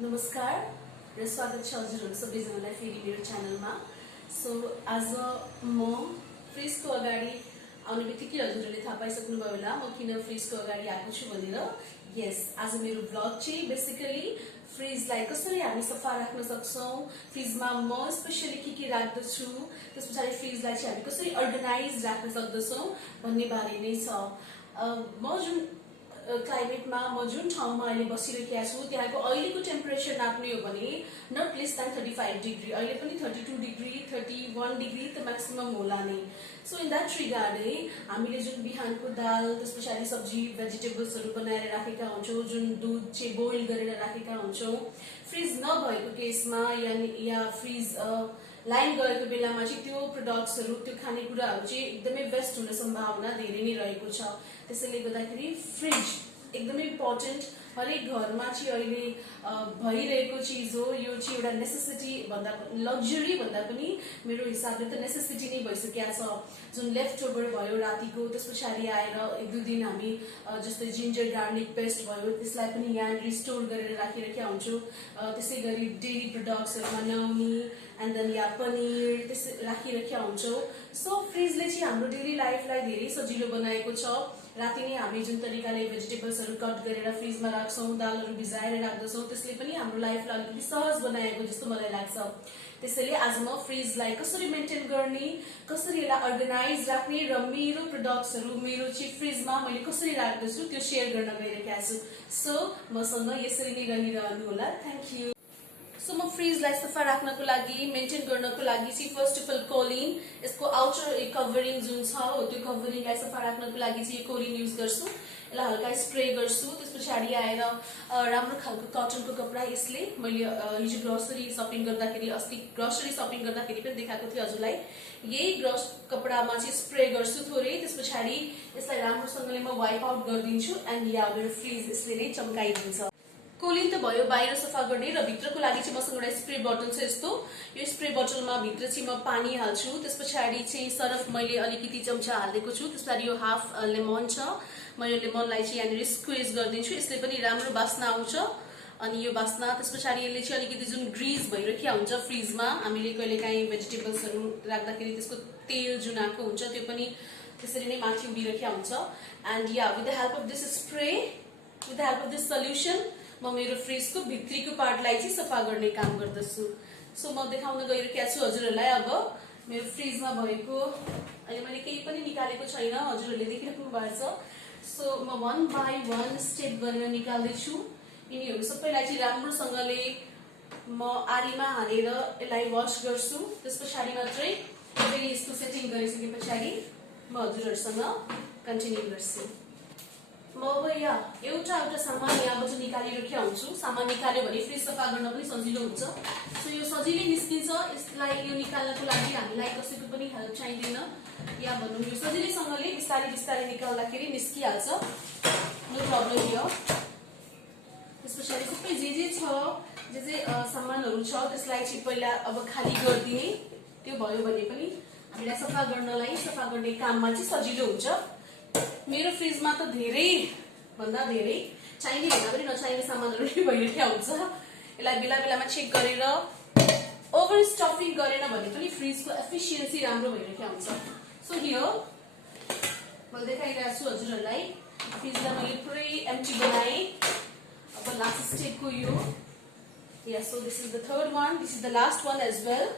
नमस्कार र स्वागत छ हजुरहरु सबैजनालाई फेरि मेरो च्यानलमा। सो आज म फ्रिजको अगाडि आउने बित्तिकै हजुरहरुले थाहा पाइसक्नु भयो होला म किन फ्रिजको अगाडि आएको छु भनेर। यस, आज मेरो ब्लग चाहिँ बेसिकली फ्रिजलाई कसरी हामी सफा राख्न सक्छौं, फ्रिजमा म स्पेशली के राख्दछु, त्यसपछि फ्रिजलाई चाहिँ हामी कसरी अर्गनाइज राख्न सक्दछौं भन्ने बारे नै छ। म जुन क्लाइमेटमा म जुन ठाउँमा अहिले बसिरहेको छु त्यहाँको अहिलेको टेम्परेचर नाप्ने हो भने नट लेस देन 35 डिग्री, अहिले पनि 32 डिग्री 31 डिग्री त म्याक्सिमम होला नै। सो इन द्याट रिगार्डै हामीले जुन बिहानको दाल, त्यसपछि सब्जी भेजिटेबल्सहरू बनाएर राखेका हुन्छौँ, जुन दुध चाहिँ बोइल गरेर राखेका हुन्छौँ, फ्रिज नभएको केसमा या फ्रिज लाइन गएको बेलामा चाहिँ त्यो प्रोडक्ट्सहरू, त्यो खानेकुराहरू चाहिँ एकदमै वेस्ट हुने सम्भावना धेरै नै रहेको छ। त्यसैले गर्दाखेरि फ्रिज एकदमै इम्पोर्टेन्ट, हरेक घरमा चाहिँ अहिले भइरहेको चिज हो। यो चाहिँ एउटा नेसेसिटी भन्दा, लग्जरी भन्दा पनि मेरो हिसाबले त नेसेसिटी नै भइसकेको छ। जुन लेफ्ट ओभर भयो रातिको, त्यस पछाडि आएर एक दुई दिन हामी जस्तै जिन्जर गार्लिक पेस्ट भयो त्यसलाई पनि यहाँ स्टोर गरेर राखिरहेका हुन्छौँ। त्यसै गरी डेरी प्रोडक्ट्सहरूमा नुनी एन्ड देन या पनिर त्यसै राखिरहेका हुन्छौँ। सो फ्रिजले चाहिँ हाम्रो डेली लाइफलाई धेरै सजिलो बनाएको छ। राति नै हामी जुन तरिकाले भेजिटेबल्सहरू कट गरेर फ्रिजमा राख्छौँ, दालहरू भिजाएर राख्दछौँ, त्यसले पनि हाम्रो लाइफलाई अलिकति सहज बनाएको जस्तो मलाई लाग्छ। त्यसैले आज म फ्रिजलाई कसरी मेन्टेन गर्ने, कसरी यसलाई अर्गनाइज राख्ने र मेरो प्रोडक्ट्सहरू मेरो चाहिँ फ्रिजमा मैले कसरी राख्दछु त्यो शेयर गर्न गइरहेका छु। सो मसँग यसरी नै रहिरहनु होला। Thank you. सो म फ्रिजलाई सफा राख्नको लागि, मेन्टेन गर्नको लागि चाहिँ फर्स्ट अफ अल कोलिन, यसको आउटर कभरिङ जुन छ त्यो कभरिङलाई सफा राख्नको लागि चाहिँ यो कोलिन युज गर्छु। यसलाई हल्का स्प्रे गर्छु। त्यस पछाडि आएर राम्रो खालको कटनको कपडा, यसले मैले हिजो ग्रोसरी सपिङ गर्दाखेरि, अस्ति ग्रोसरी सपिङ गर्दाखेरि पनि देखाएको थिएँ हजुरलाई, यही कपडामा चाहिँ स्प्रे गर्छु थोरै। त्यस पछाडि यसलाई राम्रोसँगले म वाइप आउट गरिदिन्छु एन्ड या मेरो फ्रिज यसले नै चम्काइदिन्छ। कोलिन त भयो बाहिर सफा गर्ने, र भित्रको लागि चाहिँ मसँग एउटा स्प्रे बोतल छ यस्तो। यो स्प्रे बोतलमा भित्र चाहिँ म पानी हाल्छु। त्यस पछाडि चाहिँ सरफ मैले अलिकति चम्चा हालेको छु। त्यस पछाडि यो हाफ लेमन छ, म यो लेमनलाई चाहिँ यहाँनिर स्क्विज गरिदिन्छु। यसले पनि राम्रो बास्ना आउँछ। अनि यो बास्ना, त्यस पछाडि यसले चाहिँ अलिकति जुन ग्रिज भइरहेको हुन्छ फ्रिजमा, हामीले कहिलेकाहीँ भेजिटेबल्सहरू राख्दाखेरि त्यसको तेल जुन आएको हुन्छ त्यो पनि त्यसरी नै माथि उडिरहेको हुन्छ। And yeah with the help of this spray, with the help of this solution म मेरो फ्रिजको भित्रीको पार्टलाई चाहिँ सफा गर्ने काम गर्दछु। सो म देखाउन गइरहेको छु हजुरहरूलाई। अब मेरो फ्रिजमा भएको, अहिले मैले केही पनि निकालेको छैन, हजुरहरूले देखिराख्नु भएको छ। सो म वान बाई वान स्टेप गरेर निकाल्दैछु। यिनीहरू सबैलाई चाहिँ राम्रोसँगले म आरीमा हालेर यसलाई वास गर्छु। त्यस पछाडि मात्रै फेरि यस्तो सेटिङ गरिसके पछाडि म हजुरहरूसँग कन्टिन्यू गर्छु। म अब यहाँ एउटा सामान यहाँबाट निकालिरहेको हुन्छु। सामान निकाल्यो भने फ्रिज सफा गर्न पनि सजिलो हुन्छ। सो यो सजिलै निस्किन्छ। यसलाई यो निकाल्नको लागि हामीलाई कसैको पनि हेल्प चाहिँदैन, या भनौँ यो सजिलैसँगले बिस्तारै बिस्तारै निकाल्दाखेरि निस्किहाल्छ। No problem here. त्यस पछाडि सबै जे छ, जे सामानहरू छ त्यसलाई चाहिँ पहिला अब खाली गरिदिने। त्यो भयो भने पनि हामीलाई सफा गर्ने काममा चाहिँ सजिलो हुन्छ। मेरो फ्रिजमा त धेरै भन्दा धेरै चाहिने भन्दा पनि नचाहिने सामानहरू नै भइरहेको हुन्छ। यसलाई बेला बेलामा चेक गरेर ओभर स्टफिङ गरेन भने पनि फ्रिजको एफिसिएन्सी राम्रो भइरहेको हुन्छ। सो हियर मैले देखाइरहेको छु हजुरहरूलाई। फ्रिजलाई मैले पुरै एम्प्टी बनाएँ। अब लास्ट स्टेपको यो, या so this is the third one, this is the last one as well.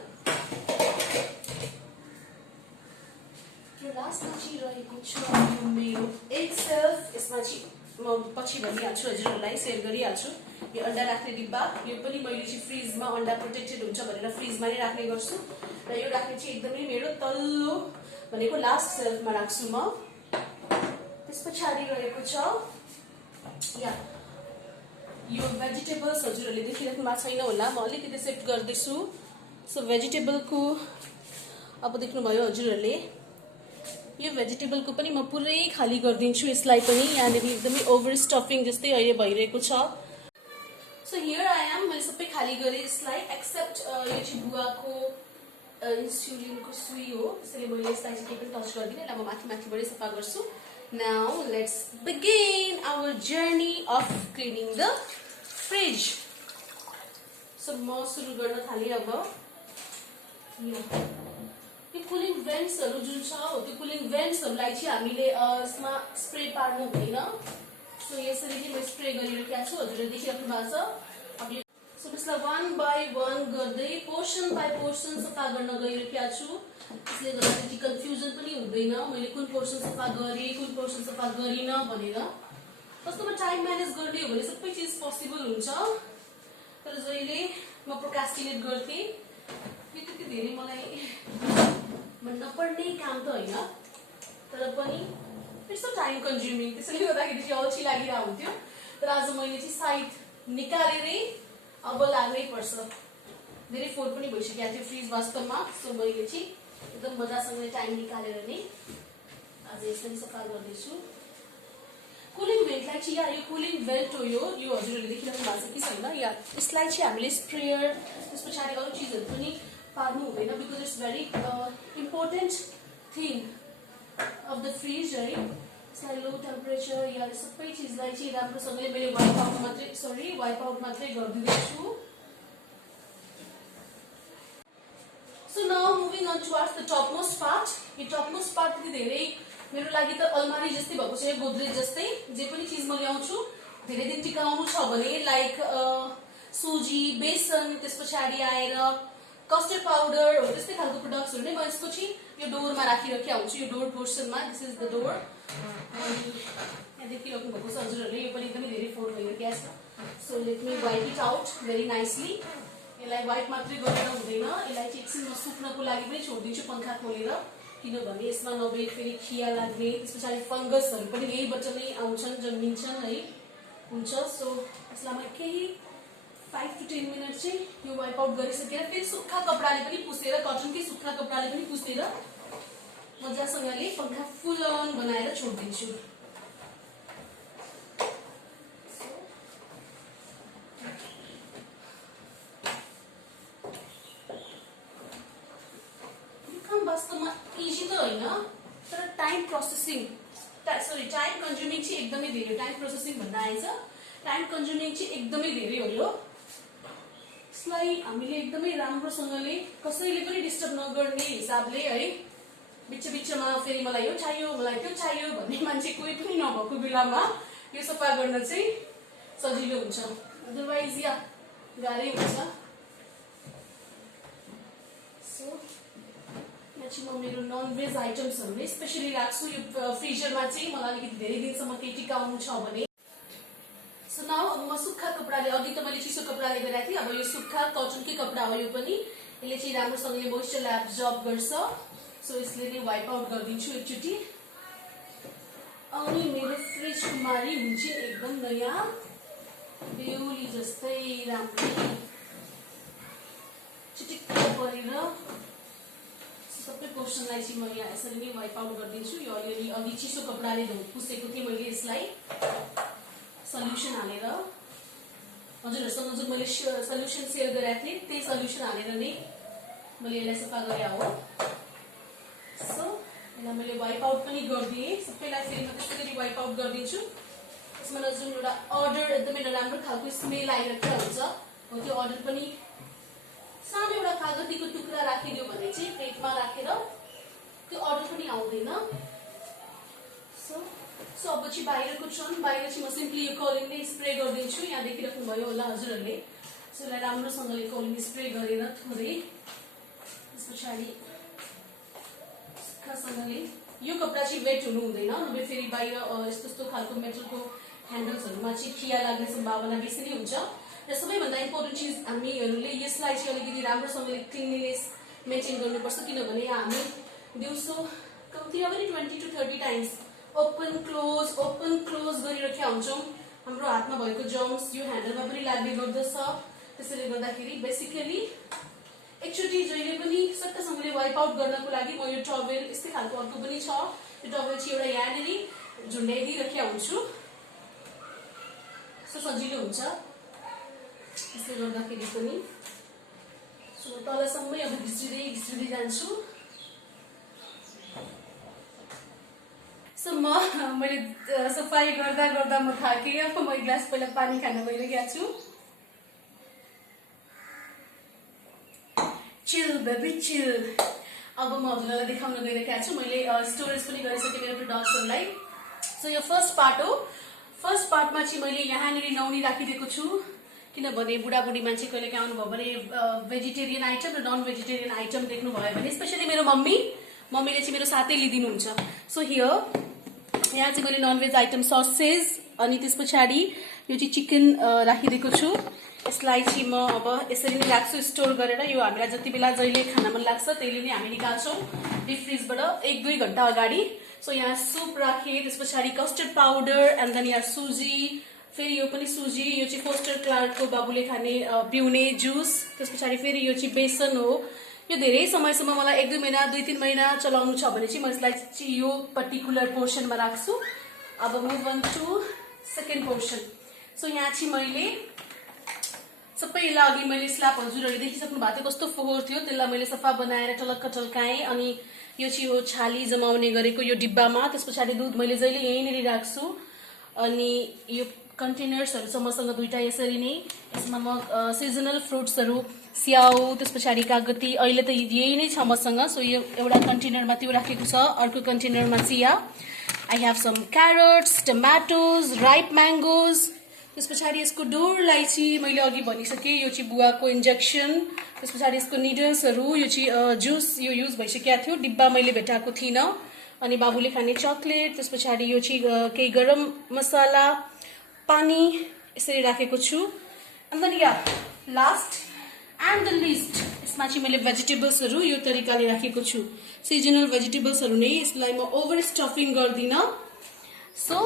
लास्टमा चाहिँ रहेको छ यो मेरो एग सेल्फ। यसमा चाहिँ म पछि भनिहाल्छु, हजुरहरूलाई सेयर गरिहाल्छु। यो अन्डा राख्ने डिब्बा, यो पनि मैले चाहिँ फ्रिजमा अन्डा प्रोटेक्टेड हुन्छ भनेर फ्रिजमा नै राख्ने गर्छु। र यो राख्ने चाहिँ एकदमै मेरो तल्लो भनेको लास्ट सेल्फमा राख्छु म। त्यस पछाडि रहेको छ या यो भेजिटेबल्स, हजुरहरूले देखिराख्नु भएको छैन होला, म अलिकति सेट गर्दैछु। सो भेजिटेबलको अब देख्नुभयो हजुरहरूले, यो भेजिटेबलको पनि म पुरै खाली गरिदिन्छु। यसलाई पनि यहाँनिर एकदमै ओभर स्टफिङ जस्तै अहिले भइरहेको छ। सो हियर आई एम, मैले सबै खाली गरेँ यसलाई, एक्सेप्ट यो चाहिँ बुवाको इन्सुलिनको सुई हो, त्यसैले मैले यसलाई चाहिँ केही पनि टच गर्दिनँ। यसलाई म माथिबाटै सफा गर्छु। Now let's begin our journey of cleaning the fridge. So म सुरु गर्न थालेँ अब। यो कुलिङ भेन्ट्सहरु जुन छ हो त्यो कुलिङ भेन्ट्सहरुलाई चाहिँ हामीले यसमा स्प्रे पार्नु हुँदैन। सो यसरी चाहिँ म स्प्रे गरिरहेको छु, हजुरले देखिराख्नु भएको छ। अब सो त्यसलाई 1 बाइ 1 गर्दै पोर्सन बाइ पोर्सन सफा गर्न गइरहेको छु। त्यसले गर्दा त्यति कन्फ्युजन पनि हुँदैन मैले कुन पोर्सन सफा गरेँ कुन पोर्सन सफा गरिन भनेर। कस्तोमा टाइम म्यानेज गर्ने हो भने सबै चीज पोसिबल हुन्छ। तर जहिले म प्रोक्रास्टिनेट गर्थे यो त्यति धेरै मलाई मन नपर्ने काम त होइन, तर पनि इट्स अ टाइम कन्ज्युमिङ, त्यसैले गर्दाखेरि चाहिँ अल्छी लागिरहेको हुन्थ्यो। तर आज मैले चाहिँ साइड निकालेरै अब लाग्नै पर्छ। धेरै फोहोर पनि भइसकेको थियो फ्रिज वास्तवमा। सो मैले चाहिँ एकदम मजासँगले टाइम निकालेर नै आज यसरी सफा गर्दैछु। कुलिङ भेन्टलाई चाहिँ यो कुलिङ भेन्ट हो, यो हजुरहरूले देखिरहनु भएको छ कि छैन। या यसलाई चाहिँ हामीले स्प्रेयर त्यस पछाडि अरू चिजहरू पनि पार्नु हुँदैन, because it's very important thing of the fridge है। यसलाई लो टेम्परेचर या सबै चिजलाई चाहिँ राम्रोसँगले मैले वाइप आउट मात्रै गरिदिँदैछु। So now moving on towards the top most part. यो टप मोस्ट पार्ट त्यति धेरै मेरो लागि त अलमारी जस्तै भएको छ, गोदरेज जस्तै। जे पनि चिज म ल्याउँछु धेरै दिन टिकाउनु छ भने लाइक सुजी, बेसन, त्यस पछाडि आएर कस्टर्ड पाउडर हो त्यस्तै खालको प्रोडक्ट्सहरु नै म यसको चाहिँ यो डोरमा राखिरहेको हुन्छु। यो डोर पोर्सनमा दिस इज द डोर। यहाँ देखिराख्नु भएको छ हजुरहरूले, यो पनि एकदमै धेरै फोल्ड भइरहेको छ। So let me wipe it out very nicely. यसलाई वाइप मात्रै गरेर हुँदैन, यसलाई चाहिँ एकछिन म सुक्नको लागि पनि छोडिदिन्छु पंखा खोलेर, किनभने यसमा नभए फेरि खिया लाग्ने त्यस पछाडि फङ्गसहरू पनि यहीबाट नै आउँछन्, जन्मिन्छन् है हुन्छ। सो यसलाई म केही 5 to 10 मिनट चाहिँ यो वाइप आउट गरिसकेर फेरि सुक्खा कपडाले पनि पुसेर, कटनकै सुक्खा कपडाले पनि पुसेर मजासँगले पंखा फुल अन बनाएर छोडिदिन्छु। वास्तवमा इजी त होइन, तर टाइम कन्ज्युमिङ चाहिँ एकदमै धेरै। टाइम प्रोसेसिङ भन्दा आएछ, टाइम कन्ज्युमिङ चाहिँ एकदमै धेरै हो। यो यसलाई हामीले एकदमै राम्रोसँगले कसैले पनि डिस्टर्ब नगर्ने हिसाबले है, बिचमा फेरि मलाई यो चाहियो मलाई त्यो चाहियो भन्ने मान्छे कोही पनि नभएको बेलामा यो सफा गर्न चाहिँ सजिलो हुन्छ, अदरवाइज या गाह्रै हुन्छ। सो म मेरो नन भेज आइटम्सहरु नै स्पेशली राख्छु यो फ्रिजरमा चाहिँ, मलाई अलिकति धेरै दिनसम्म केही टिकाउनु छ भने। सो नाउ अब म सुक्खा कपडाले, अघि त मैले चिसो कपडाले गरेको थिएँ, अब यो सुक्खा कटनकै कपडा हो यो पनि। यसले चाहिँ राम्रोसँगले मोइस्चरलाई एब्जर्ब गर्छ। सो यसले नै वाइप आउट गरिदिन्छु एकचोटि। अनि मेरो फ्रिज कुमारी हुन्छ एकदम नयाँ बेहुली जस्तै राम्रै चिटिक्क परेर सबै पोर्सनलाई चाहिँ म यहाँ यसरी नै वाइप आउट गरिदिन्छु। यो अलिअलि अघि चिसो कपडाले पुसेको थिएँ मैले, यसलाई सल्युसन हालेर हजुरहरूसँग जुन मैले सल्युसन सेयर गरेको थिएँ त्यही सल्युसन हालेर नै मैले यसलाई सफा गरे हो। सो यसलाई मैले वाइप आउट पनि गरिदिएँ, सबैलाई फेरि म त्यस्तै गरी वाइप आउट गरिदिन्छु। यसमा जुन एउटा अर्डर एकदमै राम्रो खालको स्मेल आइरहेको हुन्छ हो, त्यो अर्डर पनि सानो एउटा कागतीको टुक्रा राखिदियो भने चाहिँ प्लेटमा राखेर त्यो अर्डर पनि आउँदैन। सो अब चाहिँ बाहिरको छन्, बाहिर चाहिँ म सिम्पली यो कोलिनले स्प्रे गरिदिन्छु। यहाँ देखिराख्नु भयो होला हजुरहरूले। सो यसलाई राम्रोसँगले कोलिन स्प्रे गरेर थोरै त्यस पछाडि सुक्खासँगले, यो कपडा चाहिँ वेट हुनु हुँदैन, नभए फेरि बाहिर यस्तो खालको मेटलको ह्यान्डल्सहरूमा चाहिँ खिया लाग्ने सम्भावना बेसी नै हुन्छ। र सबैभन्दा इम्पोर्टेन्ट चिज हामीहरूले यसलाई चाहिँ अलिकति राम्रोसँगले क्लिनलीनेस मेन्टेन गर्नुपर्छ, किनभने हामी दिउँसो कम्तीमा पनि 20 to 30 टाइम्स ओपन क्लोज गरिरहेका हुन्छौँ। हाम्रो हातमा भएको जर्म्स यो ह्यान्डलमा पनि लाग्ने गर्दछ। त्यसैले गर्दाखेरि बेसिकली एकचोटि जहिले पनि सट्टासँगले वाइप आउट गर्नको लागि म यो टवेल, यस्तै खालको अर्को पनि छ, यो टवेल चाहिँ एउटा यहाँनिर झुन्ड्याइदिइरहेका हुन्छु। सो सजिलो हुन्छ त्यसले गर्दाखेरि पनि। सो तलसम्मै अब घिस्रिँदै जान्छु। सो मैले सफाई गर्दा म थाकेँ। अब म एक ग्लास पहिला पानी खान गइरहेको छु। चिल बेबी चिल। अब म हजुरलाई देखाउन गइरहेको छु। मैले स्टोरेज पनि गरिसकेँ मेरो प्रडक्ट्सहरूलाई। सो यो फर्स्ट पार्ट हो। फर्स्ट पार्टमा चाहिँ मैले यहाँनिर नौनी राखिदिएको छु, किनभने बुढाबुढी मान्छे कहिले काहीँ आउनुभयो भने भेजिटेरियन आइटम र नन भेजिटेरियन आइटम देख्नुभयो भने, स्पेसली मेरो मम्मीले चाहिँ मेरो साथै लिइदिनुहुन्छ। सो यहाँ चाहिँ मैले ननभेज आइटम ससेज अनि त्यस पछाडि यो चाहिँ चिकन राखिदिएको छु। यसलाई चाहिँ म अब यसरी नै राख्छु स्टोर गरेर। यो हामीलाई जति बेला जहिले खान मन लाग्छ त्यहिले नै हामी निकाल्छौँ डिप फ्रिजबाट 1-2 घण्टा अगाडि। सो यहाँ सुप राखेँ, त्यस पछाडि कस्टर्ड पाउडर एन्ड देन यहाँ सुजी, फेरि यो पनि सुजी, यो चाहिँ फोस्टर क्लार्कको बाबुले खाने पिउने जुस। त्यस पछाडि फेरि यो चाहिँ बेसन हो। यो धेरै समयसम्म मलाई 1-2 महिना 2-3 महिना चलाउनु छ भने चाहिँ म यसलाई चाहिँ यो पर्टिकुलर पोर्सनमा राख्छु। अब move on to second portion. So यहाँ चाहिँ मैले सबैलाई अघि मैले स्ल्याब हजुरहरूले देखिसक्नु भएको थियो कस्तो फोहोर थियो, त्यसलाई मैले सफा बनाएर टलक्क टल्काएँ। अनि यो चाहिँ हो छाली जमाउने गरेको यो डिब्बामा। त्यस पछाडि दुध मैले जहिले यहीँनिर राख्छु। अनि यो कन्टेनर्सहरू छ मसँग 2टा यसरी नै। यसमा म सिजनल फ्रुट्सहरू स्याउ, त्यस पछाडि कागती, अहिले त यही नै छ मसँग। सो यो एउटा कन्टेनरमा त्यो राखेको छ, अर्को कन्टेनरमा चिया। I have some carrots, tomatoes, ripe mangoes. त्यस पछाडि यसको डोरलाई चाहिँ मैले अघि भनिसकेँ, यो चाहिँ बुवाको इन्जेक्सन। त्यस पछाडि यसको निडल्सहरू, यो चाहिँ जुस यो युज भइसकेको थियो, डिब्बा मैले भेटाएको थिइनँ। अनि बाबुले खाने चक्लेट, त्यस पछाडि यो चाहिँ केही गरम मसला, पानी यसरी राखेको छु। एन्ड देन या लास्ट एन्ड द लिस्ट, यसमा चाहिँ मैले भेजिटेबल्सहरू यो तरिकाले राखेको छु। सिजनल भेजिटेबल्सहरू नै, यसलाई म ओभर स्टफिङ गर्दिनँ। सो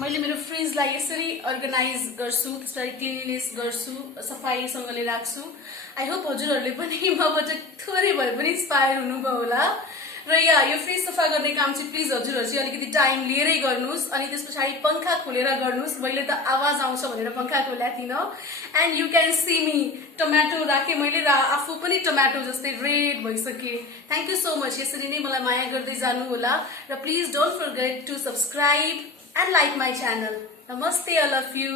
मैले मेरो फ्रिजलाई यसरी अर्गनाइज गर्छु, त्यसरी क्लिननेस गर्छु, सफाइसँगले राख्छु। आई होप हजुरहरूले पनि मबाट थोरै भए पनि इन्स्पायर हुनुभयो होला। र यो फ्रिज सफा गर्ने काम चाहिँ प्लिज हजुरहरू चाहिँ अलिकति टाइम लिएरै गर्नुहोस्। अनि त्यस पछाडि पंखा खोलेर गर्नुहोस्। मैले त आवाज आउँछ भनेर पंखा खोलेको थिइनँ। And you can see me, tomato राखेँ मैले र आफू पनि टमाटो जस्तै रेड भइसकेँ। Thank you so much. यसरी नै मलाई माया गर्दै जानु होला र please don't forget to subscribe and like my channel. Namaste all of you.